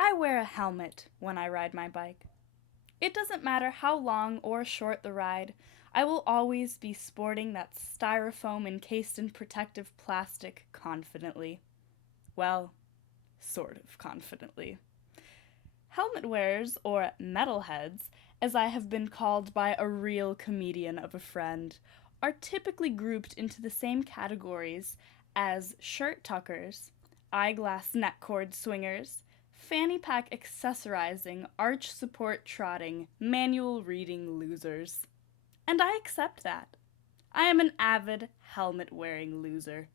I wear a helmet when I ride my bike. It doesn't matter how long or short the ride, I will always be sporting that styrofoam encased in protective plastic confidently. Well, sort of confidently. Helmet wearers, or metalheads, as I have been called by a real comedian of a friend, are typically grouped into the same categories as shirt tuckers, eyeglass neckcord swingers, fanny pack accessorizing, arch support trotting, manual reading losers. And I accept that. I am an avid helmet wearing loser.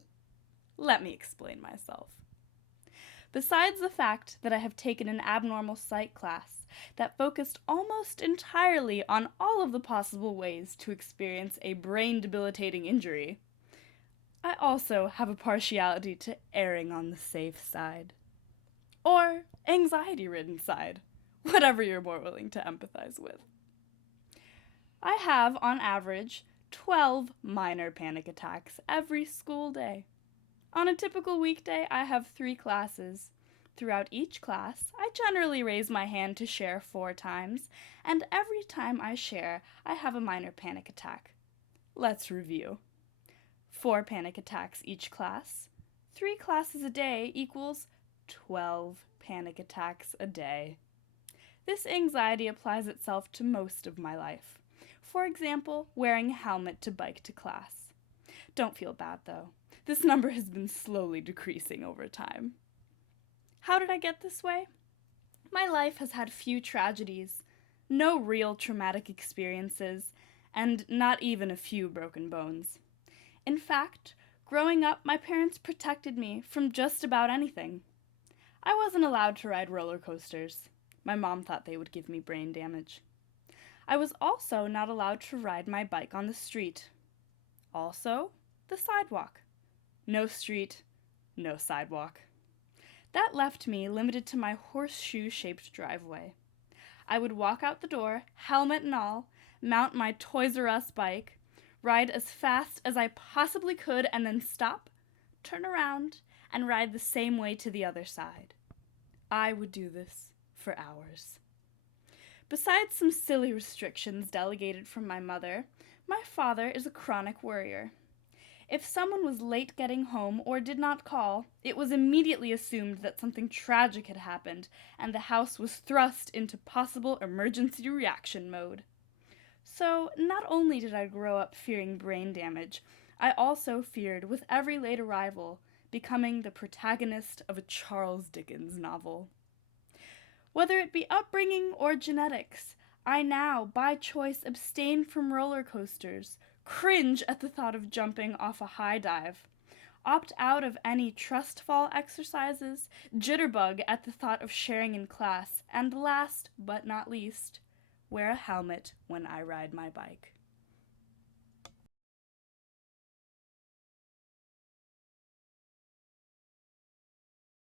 Let me explain myself. Besides the fact that I have taken an abnormal psych class that focused almost entirely on all of the possible ways to experience a brain debilitating injury, I also have a partiality to erring on the safe side. Or anxiety ridden side, whatever you're more willing to empathize with. I have, on average, 12 minor panic attacks every school day. On a typical weekday, I have 3 classes. Throughout each class, I generally raise my hand to share 4 times, and every time I share, I have a minor panic attack. Let's review. 4 panic attacks each class. 3 classes a day equals 12 panic attacks a day. This anxiety applies itself to most of my life. For example, wearing a helmet to bike to class. Don't feel bad though. This number has been slowly decreasing over time. How did I get this way? My life has had few tragedies, no real traumatic experiences, and not even a few broken bones. In fact, growing up, my parents protected me from just about anything. I wasn't allowed to ride roller coasters. My mom thought they would give me brain damage. I was also not allowed to ride my bike on the street. Also, the sidewalk. No street, no sidewalk. That left me limited to my horseshoe-shaped driveway. I would walk out the door, helmet and all, mount my Toys R Us bike, ride as fast as I possibly could, and then stop, turn around, and ride the same way to the other side. I would do this for hours. Besides some silly restrictions delegated from my mother, my father is a chronic worrier. If someone was late getting home or did not call, it was immediately assumed that something tragic had happened, and the house was thrust into possible emergency reaction mode. So, not only did I grow up fearing brain damage, I also feared, with every late arrival, becoming the protagonist of a Charles Dickens novel. Whether it be upbringing or genetics, I now, by choice, abstain from roller coasters, cringe at the thought of jumping off a high dive, opt out of any trust fall exercises, jitterbug at the thought of sharing in class, and last but not least, wear a helmet when I ride my bike.